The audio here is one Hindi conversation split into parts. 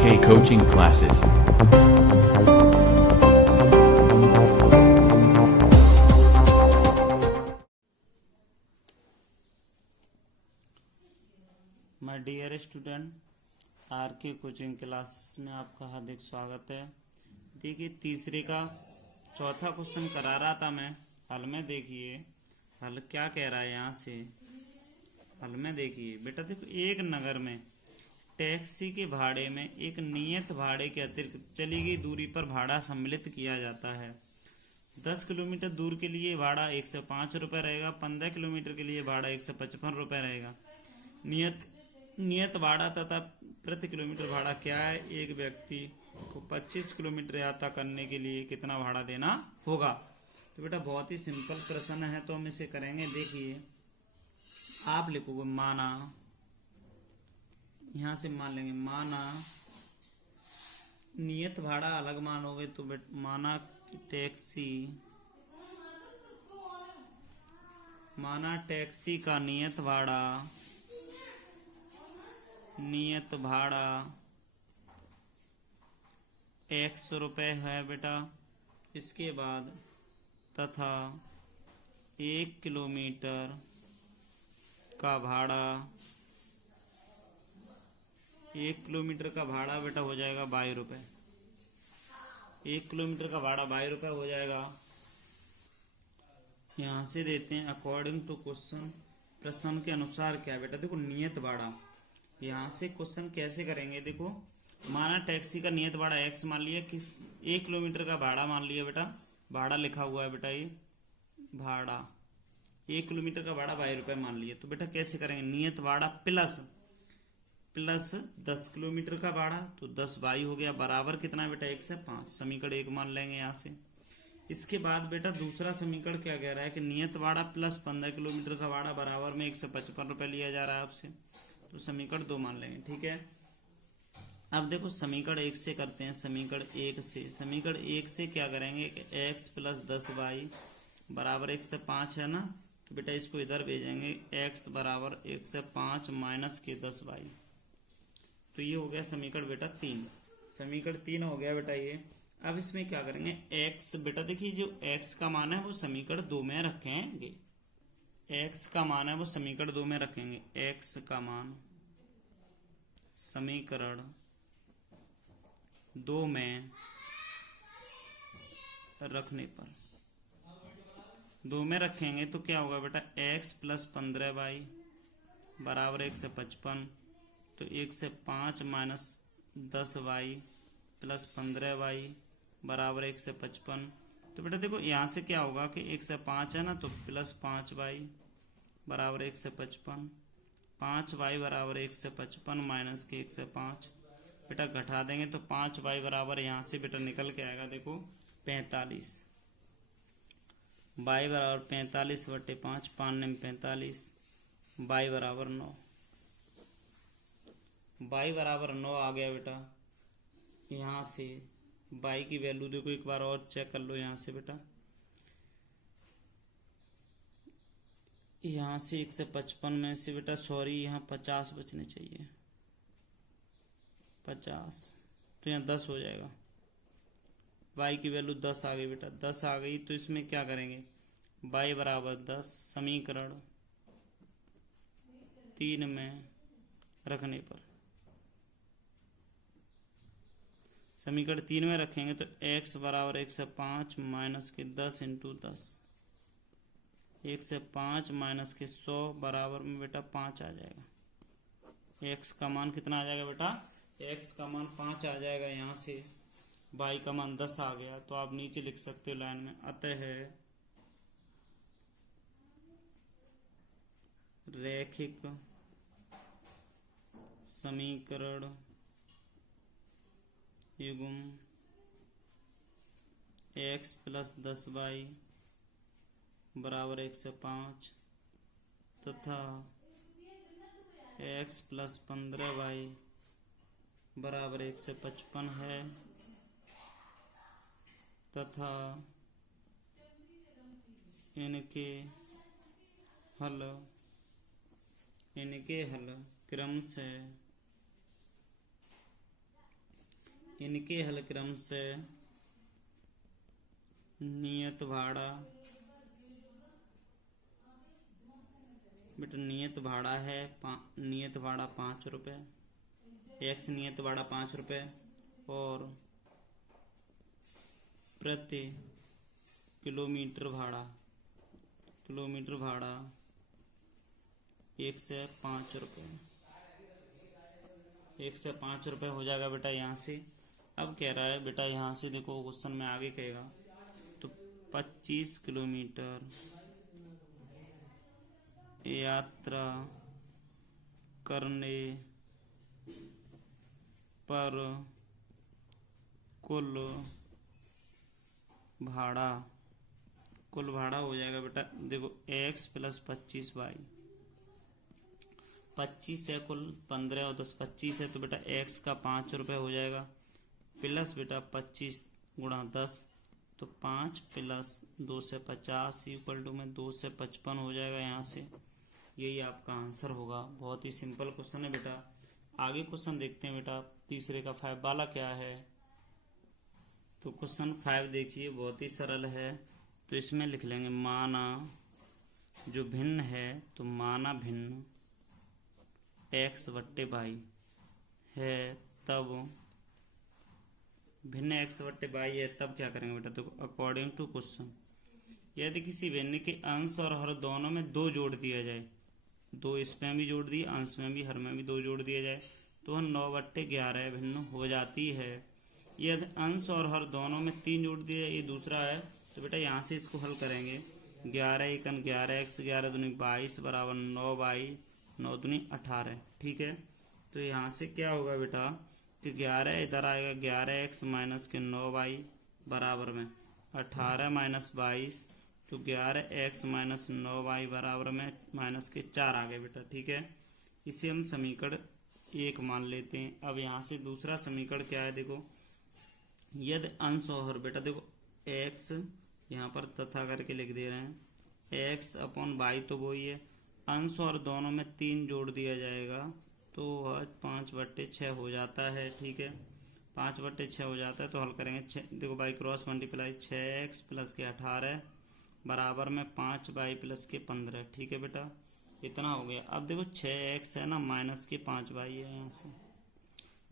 RK Coaching Classes. My dear student, RK coaching classes में आपका हार्दिक स्वागत है। देखिए, तीसरे का चौथा क्वेश्चन करा रहा था मैं। हल में देखिए हल क्या कह रहा है। यहाँ से हल में देखिए बेटा, देखो एक नगर में टैक्सी के भाड़े में एक नियत भाड़े के अतिरिक्त चली गई दूरी पर भाड़ा सम्मिलित किया जाता है। 10 किलोमीटर दूर के लिए भाड़ा 105 रुपये रहेगा। 15 किलोमीटर के लिए भाड़ा 155 रुपये रहेगा। नियत भाड़ा तथा प्रति किलोमीटर भाड़ा क्या है? एक व्यक्ति को 25 किलोमीटर यात्रा करने के लिए कितना भाड़ा देना होगा? तो बेटा बहुत ही सिंपल प्रश्न है, तो हम इसे करेंगे। देखिए, आप लिखोगे माना, यहाँ से मान लेंगे माना नियत भाड़ा अलग मानोगे तो माना टैक्सी का नियत भाड़ा 100 रुपये है बेटा। इसके बाद तथा 1 किलोमीटर का भाड़ा 1 किलोमीटर का भाड़ा बेटा हो जाएगा 22 रुपये। 1 किलोमीटर का भाड़ा 22 रुपये हो जाएगा। यहाँ से देते हैं अकॉर्डिंग टू क्वेश्चन, प्रश्न के अनुसार क्या है बेटा। देखो नियत भाड़ा, यहाँ से क्वेश्चन कैसे करेंगे। देखो, माना टैक्सी का नियत भाड़ा x मान लिया, किस 1 किलोमीटर का भाड़ा मान लिया बेटा। भाड़ा लिखा हुआ है बेटा, ये भाड़ा 1 किलोमीटर का भाड़ा 22 रुपये मान लिया। तो बेटा कैसे करेंगे? नियत भाड़ा प्लस 10 किलोमीटर का भाड़ा, तो 10 22 हो गया, बराबर कितना है बेटा? 1 से 5। समीकरण 1 मान लेंगे यहाँ से। इसके बाद बेटा दूसरा समीकरण क्या कह रहा है कि नियत भाड़ा प्लस 15 किलोमीटर का भाड़ा बराबर में 155 रुपये लिया जा रहा है आपसे। तो समीकरण 2 मान लेंगे, ठीक है। अब देखो समीकरण 1 से करते हैं। समीकरण 1 से क्या करेंगे कि x प्लस 10y बराबर 1 से 5 है ना, तो बेटा इसको इधर भेजेंगे। x बराबर 1 से 5 माइनस के 10y, तो ये हो गया समीकरण बेटा 3। समीकरण 3 हो गया बेटा ये। अब इसमें क्या करेंगे? x बेटा देखिए, जो x का मान है वो समीकरण 2 में रखेंगे। x का मान है वो समीकरण 2 में रखेंगे। x का मान समीकरण 2 में रखने पर 2 में रखेंगे तो क्या होगा बेटा? x प्लस 15y बराबर 1 से 55, तो 1 से 5 माइनस 10y प्लस 15y बराबर 1 से 55। तो बेटा देखो यहाँ से क्या होगा कि 1 से 5 है ना, तो प्लस 5y बराबर 1 से 55। 5y बराबर 1 से 55 माइनस के 1 से 5 बेटा घटा देंगे तो 5y बराबर यहाँ से बेटा निकल के आएगा। देखो 45, y बराबर 45 बटे 5, 5 में 45, y बराबर 9। y बराबर 9 आ गया बेटा। यहाँ से y की वैल्यू देखो एक बार और चेक कर लो। यहाँ से बेटा, यहाँ से 1 से 55 में से बेटा यहाँ 50 बचने चाहिए। 50, तो यहाँ 10 हो जाएगा। y की वैल्यू 10 आ गई बेटा। 10 आ गई तो इसमें क्या करेंगे? y बराबर 10 समीकरण 3 में रखने पर, समीकरण 3 में रखेंगे तो x बराबर 1 से 5 माइनस के 10 इंटू 10, 1 से 5 माइनस के 100 बराबर में बेटा 5 आ जाएगा। x का मान कितना आ जाएगा बेटा? x का मान 5 आ जाएगा। यहाँ से y का मान 10 आ गया, तो आप नीचे लिख सकते हो लाइन में, अतः रैखिक समीकरण युग्म x प्लस 10y बराबर 1 से 5 तथा x प्लस 15y बराबर 1 से 55 है, तथा इनके हल क्रम से इनके हल क्रम से नियत भाड़ा, बेटा नियत भाड़ा है नियत भाड़ा 5 रुपये, एक्स नियत भाड़ा 5 रुपये और प्रति किलोमीटर भाड़ा 1 से 5 रुपये, 1 से 5 रुपये हो जाएगा बेटा यहाँ से। अब कह रहा है बेटा यहाँ से देखो क्वेश्चन में आगे कहेगा तो 25 किलोमीटर यात्रा करने पर कुल भाड़ा हो जाएगा बेटा देखो x प्लस 25y, 25 है कुल 15 और 10 25 है तो बेटा x का 5 रुपये हो जाएगा, प्लस बेटा 25 गुणा 10 तो 5 प्लस 2 से 50 इक्वल टू में 2 से 55 हो जाएगा। यहाँ से यही आपका आंसर होगा। बहुत ही सिंपल क्वेश्चन है बेटा। आगे क्वेश्चन देखते हैं बेटा तीसरे का 5 वाला क्या है। तो क्वेश्चन 5 देखिए बहुत ही सरल है। तो इसमें लिख लेंगे माना जो भिन्न है तो माना भिन्न x बट्टे वाई है तब भिन्न x बट्टे वाई है तब क्या करेंगे बेटा। तो अकॉर्डिंग टू क्वेश्चन यदि किसी भिन्न के अंश और हर दोनों में 2 जोड़ दिया जाए, 2 इसमें भी जोड़ दिए अंश में भी हर में भी 2 जोड़ दिया जाए तो वह 9/11 भिन्न हो जाती है। यदि अंश और हर दोनों में 3 जोड़ दिया ये दूसरा है। तो बेटा यहाँ से इसको हल करेंगे 11 एकन 11x 11 दूनी 22 बराबर 9y 9 दूनी 18। ठीक है तो यहाँ से क्या होगा बेटा कि 11 इधर आएगा 11x माइनस के 9y बराबर में 18 माइनस 22 तो 11x माइनस 9y बराबर में माइनस के 4 आ गए बेटा। ठीक है इसे हम समीकरण 1 मान लेते हैं। अब यहाँ से दूसरा समीकरण क्या है देखो यदि अंश और बेटा देखो x यहाँ पर तथा करके लिख दे रहे हैं x अपॉन वाई तो वही है, अंश और दोनों में 3 जोड़ दिया जाएगा तो वह 5/6 हो जाता है। ठीक है 5/6 हो जाता है तो हल करेंगे 6 देखो by cross multiply 6x plus के 18 बराबर में 5y प्लस के 15। ठीक है बेटा इतना हो गया। अब देखो 6x है ना माइनस के 5y है यहाँ से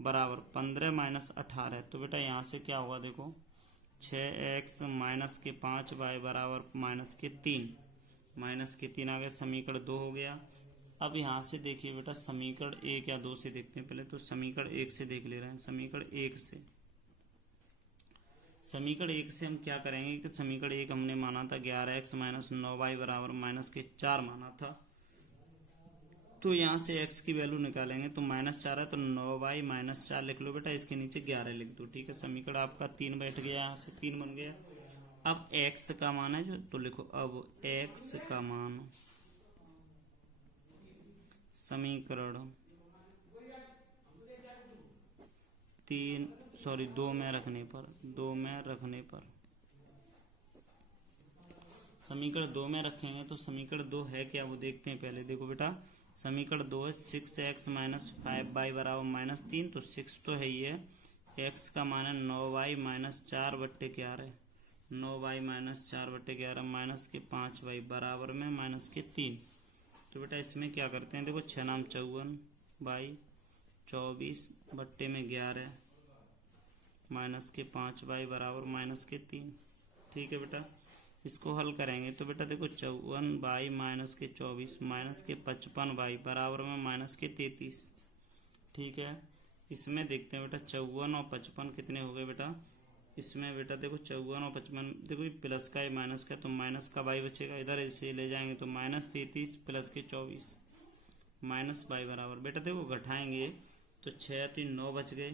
बराबर 15 माइनस 18 तो बेटा यहाँ से क्या होगा देखो 6x माइनस के 5y बराबर माइनस के 3 आ गया। समीकरण 2 हो गया। अब यहाँ से देखिए बेटा समीकरण 1 या 2 से देखते हैं। पहले तो समीकरण 1 से देख ले रहे हैं। समीकरण 1 से हम क्या करेंगे कि समीकरण 1 हमने माना था 11x माइनस 9y बराबर माइनस के 4 माना था। तो यहाँ से x की वैल्यू निकालेंगे तो -4 है तो 9y माइनस 4 लिख लो बेटा, इसके नीचे 11 लिख दो। ठीक है समीकरण आपका 3 बैठ गया, यहाँ से 3 बन गया। अब x का मान है जो तो लिखो अब x का मान समीकरण 2 में रखने पर समीकरण 2 में रखेंगे तो समीकरण 2 है क्या वो देखते हैं। पहले देखो बेटा समीकरण 2 है 6x माइनस 5y बराबर -3 तो 6 तो है ही है। x का मान है 9y minus 4/11 9y minus 4/11 minus के 5y बराबर में माइनस के 3। तो बेटा इसमें क्या करते हैं देखो 6 नाम 54 24 बट्टे में 11 माइनस के 5y बराबर माइनस के 3। ठीक है बेटा इसको हल करेंगे तो बेटा देखो 54y माइनस के 24 माइनस के 55y बराबर में माइनस के 33। ठीक है इसमें देखते हैं बेटा 54 और 55 कितने हो गए बेटा। इसमें बेटा देखो 54 और 55 देखो ये प्लस का है माइनस का तो माइनस का y बचेगा, इधर इसे ले जाएंगे तो -33 प्लस के 24 माइनस y बराबर बेटा देखो घटाएंगे तो 6 3 9 बच गए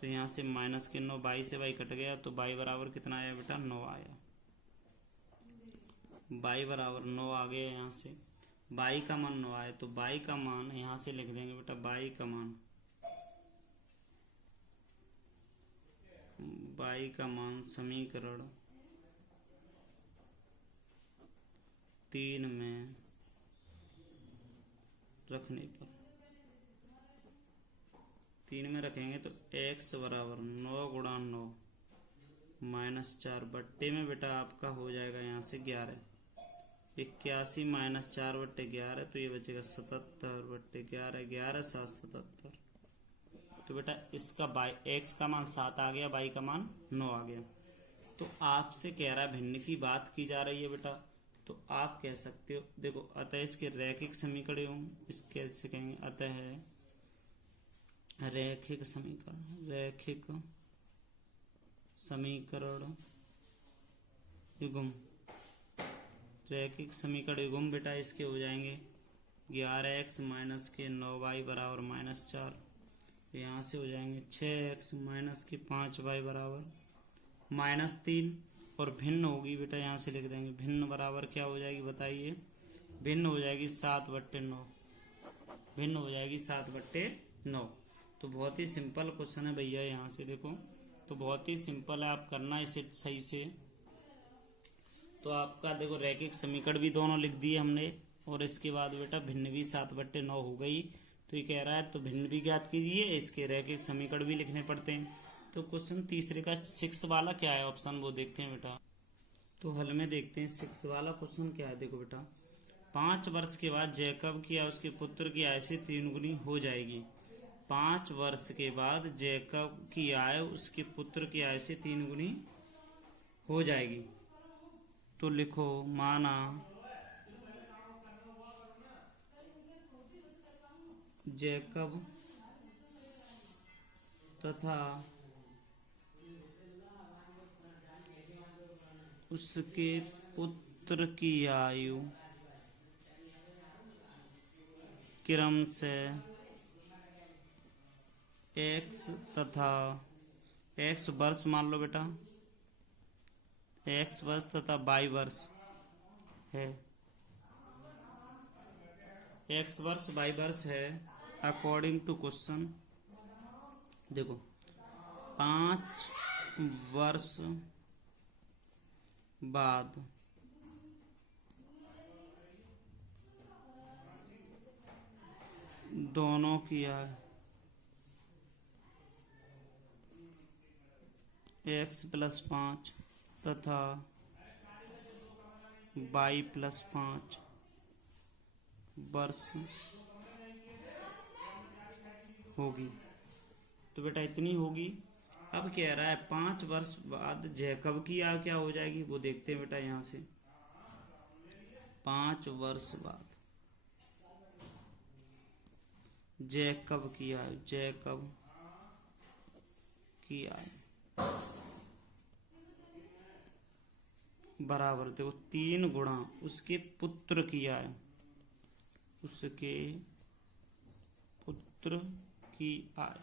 तो यहाँ से माइनस के 9 y से y कट गया तो y बराबर कितना आया बेटा 9 आया। y बराबर 9 आ गया। यहाँ से y का मान 9 आया तो y का मान यहाँ से लिख देंगे बेटा y का मान समीकरण 3 में रखने पर 3 में रखेंगे तो x बराबर 9 गुणा 9 माइनस 4 बट्टे में बेटा आपका हो जाएगा यहाँ से 11, 81 माइनस 4 बट्टे 11, तो ये बचेगा 77 बट्टे 11, 11 7 77। तो बेटा इसका बाई x का मान 7 आ गया, y का मान 9 आ गया। तो आपसे कह रहा है भिन्न की बात की जा रही है बेटा, तो आप कह सकते हो देखो, अतः इसके रैखिक समीकरण इस कैसे कहेंगे, अतः रैखिक समीकरण युग्म, रैखिक समीकरण युग्म बेटा इसके हो जाएंगे 11x माइनस के 9y बराबर माइनस 4, यहाँ से हो जाएंगे 6x माइनस के 5y बराबर माइनस 3, और भिन्न होगी बेटा यहाँ से लिख देंगे, भिन्न बराबर क्या हो जाएगी बताइए, भिन्न हो जाएगी 7/9, भिन्न हो जाएगी 7/9। तो बहुत ही सिंपल क्वेश्चन है भैया, यहाँ से देखो तो बहुत ही सिंपल है, आप करना इसे सही से। तो आपका देखो रैखिक समीकरण भी दोनों लिख दिए हमने, और इसके बाद बेटा भिन्न भी 7/9 हो गई। तो ये कह रहा है तो भिन्न भी ज्ञात कीजिए, इसके रैखिक समीकरण भी लिखने पड़ते हैं। तो क्वेश्चन तीसरे का 6 वाला क्या है ऑप्शन, वो देखते हैं बेटा। तो हल में देखते हैं 6 वाला क्वेश्चन क्या है। देखो बेटा, 5 वर्ष के बाद जैकब की आय उसके पुत्र की आय से 3 गुनी हो जाएगी। 5 वर्ष के बाद जैकब की आय उसके पुत्र की आय से 3 गुनी हो जाएगी। तो लिखो, माना जैकब तथा उसके पुत्र की आयु क्रम से x तथा x वर्ष मान लो बेटा, x वर्ष तथा y वर्ष है, x वर्ष y वर्ष है अकॉर्डिंग टू क्वेश्चन। देखो 5 वर्ष बाद दोनों की आय x+5 तथा y+5 वर्ष होगी। तो बेटा इतनी होगी। अब कह रहा है 5 वर्ष बाद जैकब की आय क्या हो जाएगी, वो देखते हैं बेटा यहाँ से। 5 वर्ष बाद जैकब की आय, जैकब की आय बराबर देखो 3 गुणा उसके पुत्र की आय, उसके पुत्र की आय।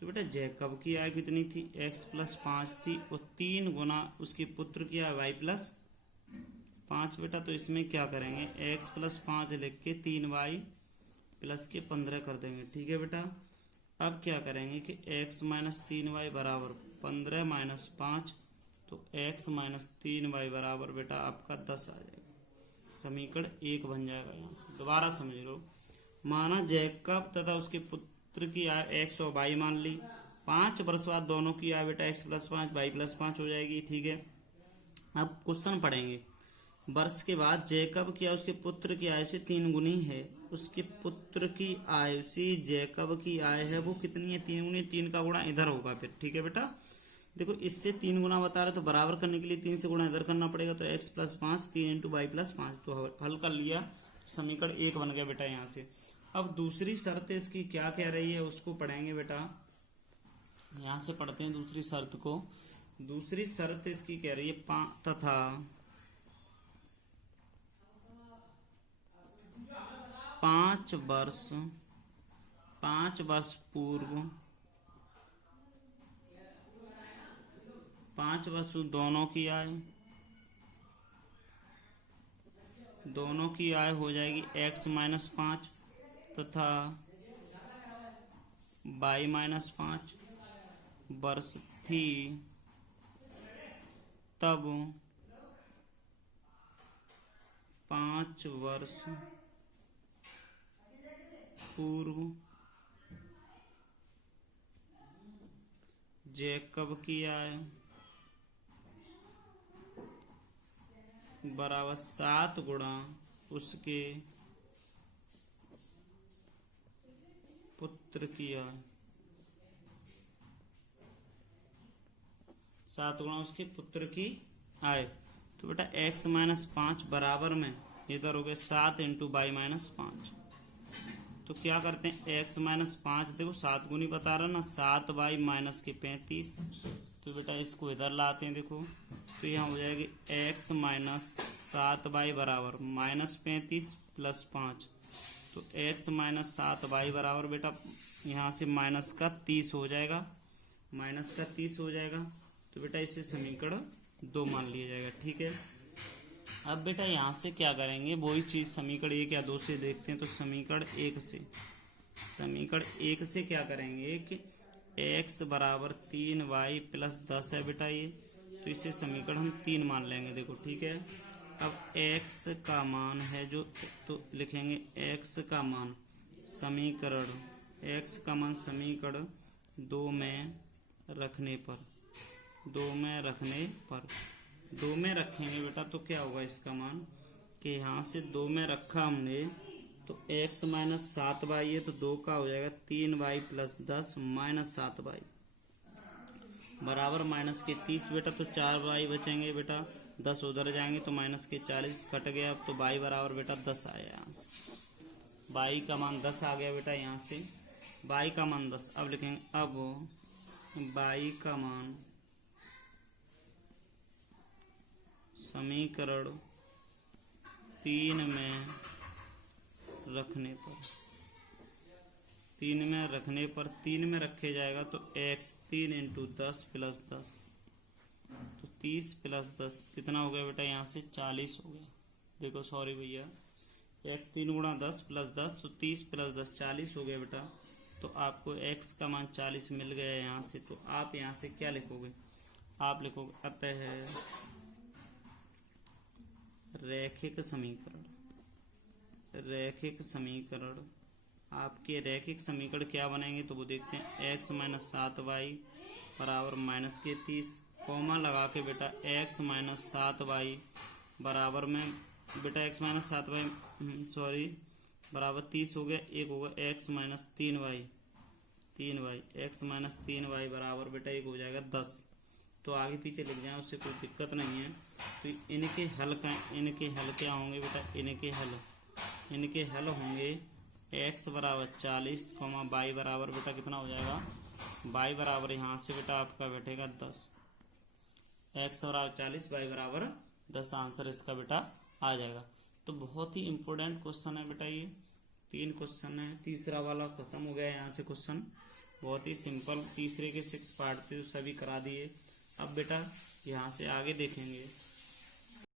तो बेटा जैकब की आय कितनी थी, x+5 थी, और 3 गुना उसके पुत्र की आय y+5 बेटा। तो इसमें क्या करेंगे, x+5 लिख के 3y प्लस के 15 कर देंगे, ठीक है बेटा। अब क्या करेंगे कि x माइनस 3y बराबर 15 माइनस 5, तो x माइनस 3y बराबर बेटा आपका 10 आ जाएगा, समीकरण 1 बन जाएगा। यहाँ से दोबारा समझ लो, माना जैकब तथा उसके पुत्र की आय x और y मान ली। 5 वर्ष बाद दोनों की आय बेटा x+5 y+5 हो जाएगी, ठीक है। अब क्वेश्चन पढ़ेंगे, वर्ष के बाद जैकब की आय उसके पुत्र की आय से 3 गुनी है। उसके पुत्र की आय से जैकब की आय है वो कितनी है, 3 गुनी। 3 का गुणा इधर होगा फिर, ठीक है बेटा। देखो इससे 3 गुना बता रहे तो बराबर करने के लिए 3 से गुणा इधर करना पड़ेगा, तो x+5 3 × y+5, तो हल कर लिया, समीकरण 1 बन गया बेटा यहाँ से। अब दूसरी शर्त इसकी क्या कह रही है उसको पढ़ेंगे बेटा, यहाँ से पढ़ते हैं दूसरी शर्त को। दूसरी शर्त इसकी कह रही है तथा 5 वर्ष पूर्व 5 वर्ष दोनों की आय हो जाएगी x-5 तथा y-5 वर्ष थी, तब 5 वर्ष पूर्व जैकब की आय बराबर 7 गुणा उसके पुत्र की आय, 7 गुणा उसके पुत्र की आय। तो बेटा x माइनस 5 बराबर में इधर हो गए 7 इंटू बाई माइनस 5। तो क्या करते हैं, x माइनस 5 देखो 7 गुनी बता रहा ना, 7 बाई माइनस के 35। तो बेटा इसको इधर लाते हैं, देखो तो यहाँ हो जाएगी x माइनस 7 बाई बराबर माइनस 35 प्लस 5। तो x माइनस 7 बाई बराबर बेटा यहाँ से माइनस का 30 हो जाएगा, माइनस का 30 हो जाएगा। तो बेटा इसे समीकरण 2 मान लिया जाएगा, ठीक है। अब बेटा यहाँ से क्या करेंगे, वही चीज़ समीकरण 1 या 2 से देखते हैं। तो समीकरण 1 से क्या करेंगे कि x बराबर 3y प्लस 10 है बेटा ये, तो इसे समीकरण हम 3 मान लेंगे, देखो ठीक है। अब x का मान है जो, तो लिखेंगे x का मान समीकरण 2 में रखने पर, 2 में रखेंगे बेटा तो क्या होगा इसका मान कि यहाँ से 2 में रखा हमने तो x माइनस 7 बाई है, तो 2 का हो जाएगा 3y प्लस 10 माइनस 7 बाई बराबर माइनस के 30 बेटा। तो 4y बचेंगे बेटा, 10 उधर जाएंगे तो माइनस के 40 कट गया। अब तो y बराबर बेटा 10 आया, यहाँ से y का मान 10 आ गया बेटा, यहाँ से y का मान 10। अब लिखेंगे, अब y का मान समीकरण 3 में रखने पर, 3 में रखे जाएगा तो x 3 इंटू 10 प्लस 10, तो 30 प्लस 10 कितना हो गया बेटा, यहाँ से 40 हो गया। देखो सॉरी भैया, x 3 गुणा 10 प्लस 10, तो 30 प्लस 10 40 हो गया बेटा। तो आपको x का मान 40 मिल गया यहाँ से। तो आप यहाँ से क्या लिखोगे, आप लिखोगे अतः रैखिक समीकरण, आपके रैखिक समीकरण क्या बनेंगे तो वो देखते हैं। x माइनस 7y बराबर माइनस के 30, कॉमा लगा के बेटा x माइनस 7y बराबर में बेटा x माइनस 7y बराबर 30 हो गया, एक होगा x minus 3y, x minus 3y बराबर बेटा एक हो जाएगा 10। तो आगे पीछे लिख जाए, उससे कोई दिक्कत नहीं है। तो इनके हल क्या होंगे बेटा, इनके हल होंगे x बराबर 40, y बराबर बेटा कितना हो जाएगा, y बराबर यहाँ से बेटा आपका बैठेगा 10, x बराबर 40, y बराबर 10, आंसर इसका बेटा आ जाएगा। तो बहुत ही इम्पोर्टेंट क्वेश्चन है बेटा, ये 3 क्वेश्चन है, तीसरा वाला खत्म हो गया यहाँ से क्वेश्चन, बहुत ही सिंपल। तीसरे के 6 पार्ट थे, सभी करा दिए। अब बेटा यहाँ से आगे देखेंगे।